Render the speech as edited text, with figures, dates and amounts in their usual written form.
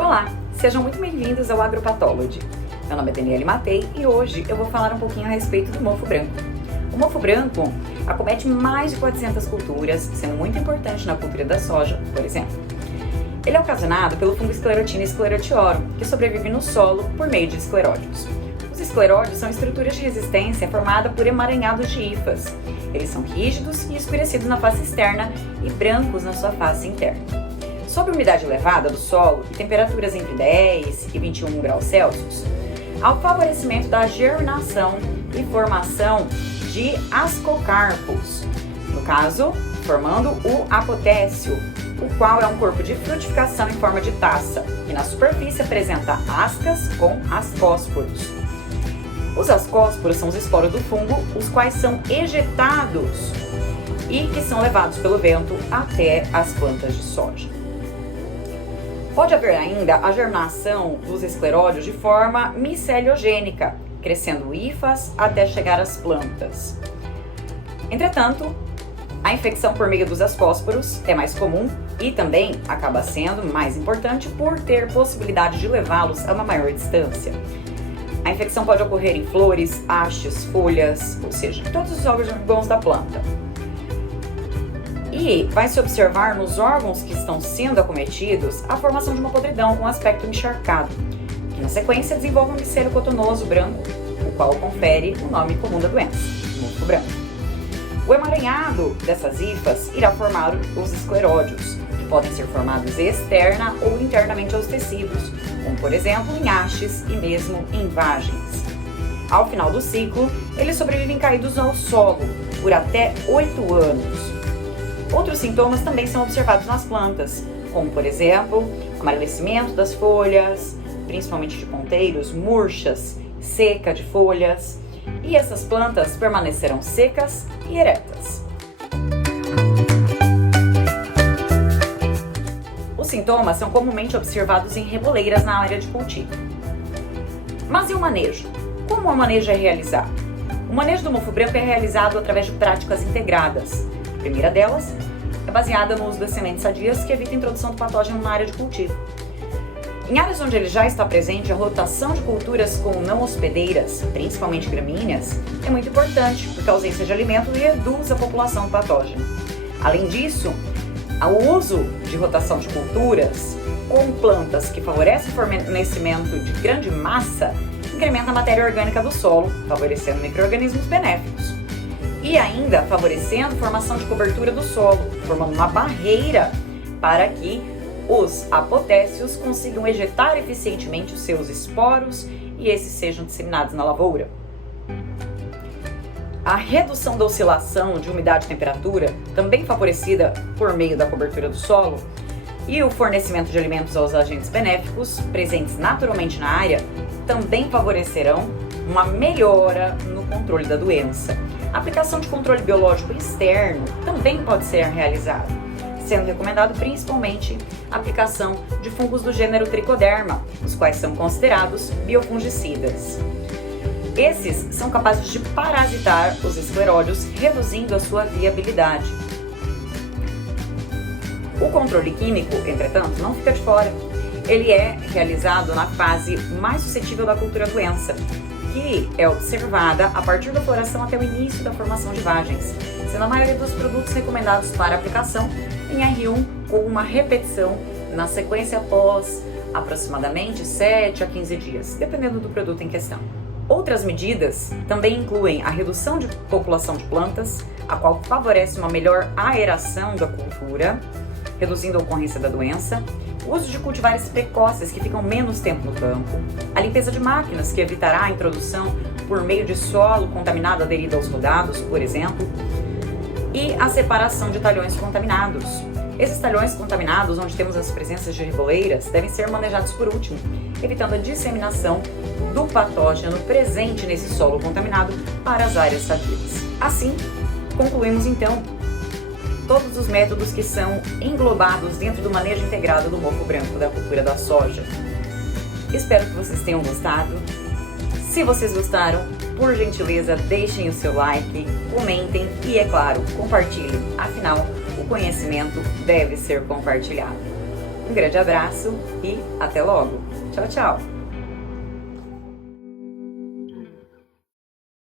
Olá, sejam muito bem-vindos ao Agropathology. Meu nome é Daniele Matei e hoje eu vou falar um pouquinho a respeito do mofo branco. O mofo branco acomete mais de 400 culturas, sendo muito importante na cultura da soja, por exemplo. Ele é ocasionado pelo fungo Sclerotina sclerotiorum, que sobrevive no solo por meio de escleródios. Os escleródios são estruturas de resistência formadas por emaranhados de hifas. Eles são rígidos e escurecidos na face externa e brancos na sua face interna. Sob umidade elevada do solo e temperaturas entre 10 e 21 graus Celsius, há o favorecimento da germinação e formação de ascocarpos, no caso, formando o apotécio, o qual é um corpo de frutificação em forma de taça, que na superfície apresenta ascas com ascósporos. Os ascósporos são os esporos do fungo, os quais são ejetados e que são levados pelo vento até as plantas de soja. Pode haver ainda a germinação dos escleródios de forma miceliogênica, crescendo hifas até chegar às plantas. Entretanto, a infecção por meio dos ascósporos é mais comum e também acaba sendo mais importante por ter possibilidade de levá-los a uma maior distância. A infecção pode ocorrer em flores, hastes, folhas, ou seja, todos os órgãos da planta. E vai se observar nos órgãos que estão sendo acometidos a formação de uma podridão com aspecto encharcado, que na sequência desenvolve um micélio cotonoso branco, o qual confere o nome comum da doença, mofo branco. O emaranhado dessas hifas irá formar os escleródios, que podem ser formados externa ou internamente aos tecidos, como por exemplo em hastes e mesmo em vagens. Ao final do ciclo, eles sobrevivem caídos ao solo por até 8 anos. Outros sintomas também são observados nas plantas, como por exemplo, amarelecimento das folhas, principalmente de ponteiros, murchas, seca de folhas, e essas plantas permanecerão secas e eretas. Os sintomas são comumente observados em reboleiras na área de cultivo. Mas e o manejo? Como o manejo é realizado? O manejo do mofo branco é realizado através de práticas integradas. A primeira delas é baseada no uso das sementes sadias que evita a introdução do patógeno na área de cultivo. Em áreas onde ele já está presente, a rotação de culturas com não hospedeiras, principalmente gramíneas, é muito importante, porque a ausência de alimento reduz a população do patógeno. Além disso, o uso de rotação de culturas com plantas que favorecem o fornecimento de grande massa incrementa a matéria orgânica do solo, favorecendo micro-organismos benéficos. E ainda favorecendo a formação de cobertura do solo, formando uma barreira para que os apotécios consigam ejetar eficientemente os seus esporos e esses sejam disseminados na lavoura. A redução da oscilação de umidade e temperatura, também favorecida por meio da cobertura do solo, e o fornecimento de alimentos aos agentes benéficos presentes naturalmente na área, também favorecerão uma melhora no controle da doença. A aplicação de controle biológico externo também pode ser realizada, sendo recomendado principalmente a aplicação de fungos do gênero Trichoderma, os quais são considerados biofungicidas. Esses são capazes de parasitar os escleródios, reduzindo a sua viabilidade. O controle químico, entretanto, não fica de fora. Ele é realizado na fase mais suscetível da cultura doença, que é observada a partir da floração até o início da formação de vagens, sendo a maioria dos produtos recomendados para aplicação em R1 com uma repetição na sequência após aproximadamente 7 a 15 dias, dependendo do produto em questão. Outras medidas também incluem a redução de população de plantas, a qual favorece uma melhor aeração da cultura, reduzindo a ocorrência da doença, o uso de cultivares precoces que ficam menos tempo no campo, a limpeza de máquinas que evitará a introdução por meio de solo contaminado aderido aos rodados, por exemplo, e a separação de talhões contaminados. Esses talhões contaminados, onde temos as presenças de reboleiras, devem ser manejados por último, evitando a disseminação do patógeno presente nesse solo contaminado para as áreas sadias. Assim, concluímos então todos os métodos que são englobados dentro do manejo integrado do mofo branco da cultura da soja. Espero que vocês tenham gostado. Se vocês gostaram, por gentileza, deixem o seu like, comentem e, é claro, compartilhem. Afinal, o conhecimento deve ser compartilhado. Um grande abraço e até logo. Tchau, tchau!